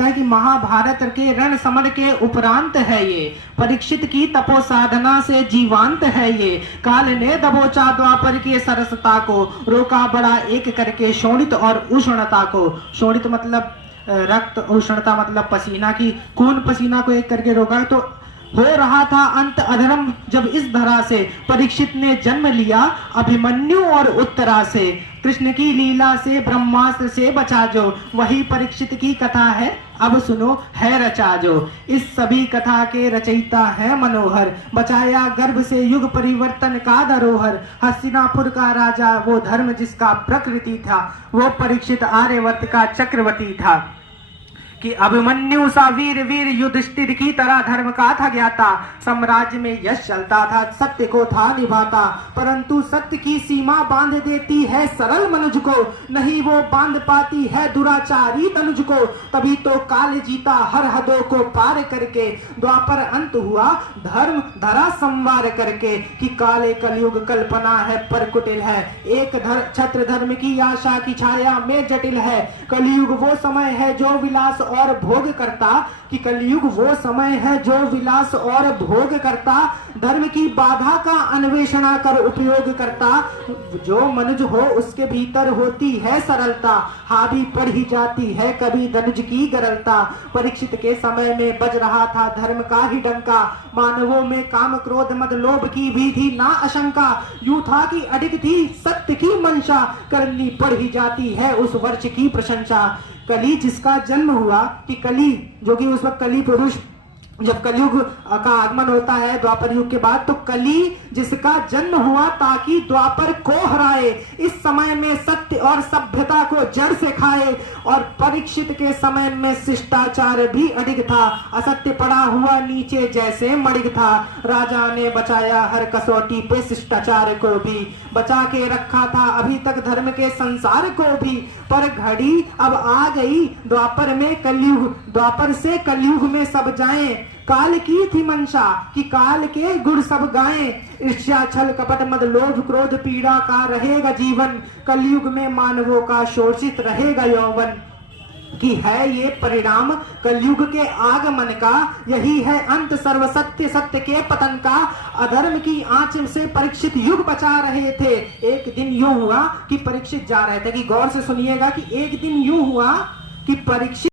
है कि महाभारत के रण समर के उपरांत है ये, परीक्षित की तपो साधना से जीवांत है ये। काल ने दबोचा द्वापर के सरसता को, रोका बड़ा एक करके शोणित और उष्णता को। शोणित मतलब रक्त, उष्णता मतलब पसीना की, खून पसीना को एक करके रोका। तो हो रहा था अंत अधर्म जब इस धरा से, परीक्षित ने जन्म लिया अभिमन्यु और उत्तरा से। कृष्ण की लीला से ब्रह्मास्त्र से बचा जो, वही परीक्षित की कथा है अब सुनो है रचा जो। इस सभी कथा के रचयिता है मनोहर, बचाया गर्भ से युग परिवर्तन का धरोहर। हस्तिनापुर का राजा वो धर्म जिसका प्रकृति था, वो परीक्षित आर्यवर्त का चक्रवर्ती था। कि अभिमन्यु सा वीर वीर युधिष्ठिर की तरह धर्म का था ज्ञाता। साम्राज्य में यश चलता था, सत्य को था निभाता, परंतु सत्य की सीमा बांध देती है सरल मनुज को, नहीं वो बांध पाती है दुराचारी तनुज को। तभी तो काल जीता हर हदों को पार करके, द्वापर अंत हुआ धर्म धरा संवार करके। कि काले कलयुग कल्पना है पर कुटिल है, एक छत्र धर्म की आशा की छाया में जटिल है। कलयुग वो समय है जो विलास और भोग करता, कि कलयुग वो समय है जो विलास और भोग करता। धर्म की बाधा का अन्वेषण कर उपयोग करता, जो मनुज हो उसके भीतर होती है सरलता। हावी पड़ ही जाती है कभी धनुज की गरलता। परीक्षित के समय में बज रहा था धर्म का ही डंका, मानवों में काम क्रोध मद लोभ की भी थी ना आशंका। यूं था कि अडिग थी सत्य की मंशा, करनी पड़ ही जाती है उस वर्ष की प्रशंसा। कली जिसका जन्म हुआ, कि कली जो कि उस वक्त कली पुरुष, जब कलयुग का आगमन होता है द्वापर युग के बाद, तो कली जिसका जन्म हुआ ताकि द्वापर को हराए, इस समय में सत्य और सभ्यता को जड़ से खाए। और परीक्षित के समय में शिष्टाचार भी अडिग था, असत्य पड़ा हुआ नीचे जैसे मडिग था। राजा ने बचाया हर कसौटी पे शिष्टाचार को भी, बचा के रखा था अभी तक धर्म के संसार को भी। पर घड़ी अब आ गई द्वापर में कलयुग, द्वापर से कलयुग में सब जाएं। काल की थी मंशा कि काल के गुण सब गाएं। ईर्ष्या छल कपट मद लोभ क्रोध पीड़ा का रहेगा जीवन, कलयुग में मानवों का शोषित रहेगा यौवन। कि है ये परिणाम कलयुग के आगमन का, यही है अंत सर्व सत्य सत्य के पतन का। अधर्म की आंच से परीक्षित युग बचा रहे थे। एक दिन यूं हुआ कि परीक्षित जा रहे थे, कि गौर से सुनिएगा कि एक दिन यूं हुआ कि परीक्षित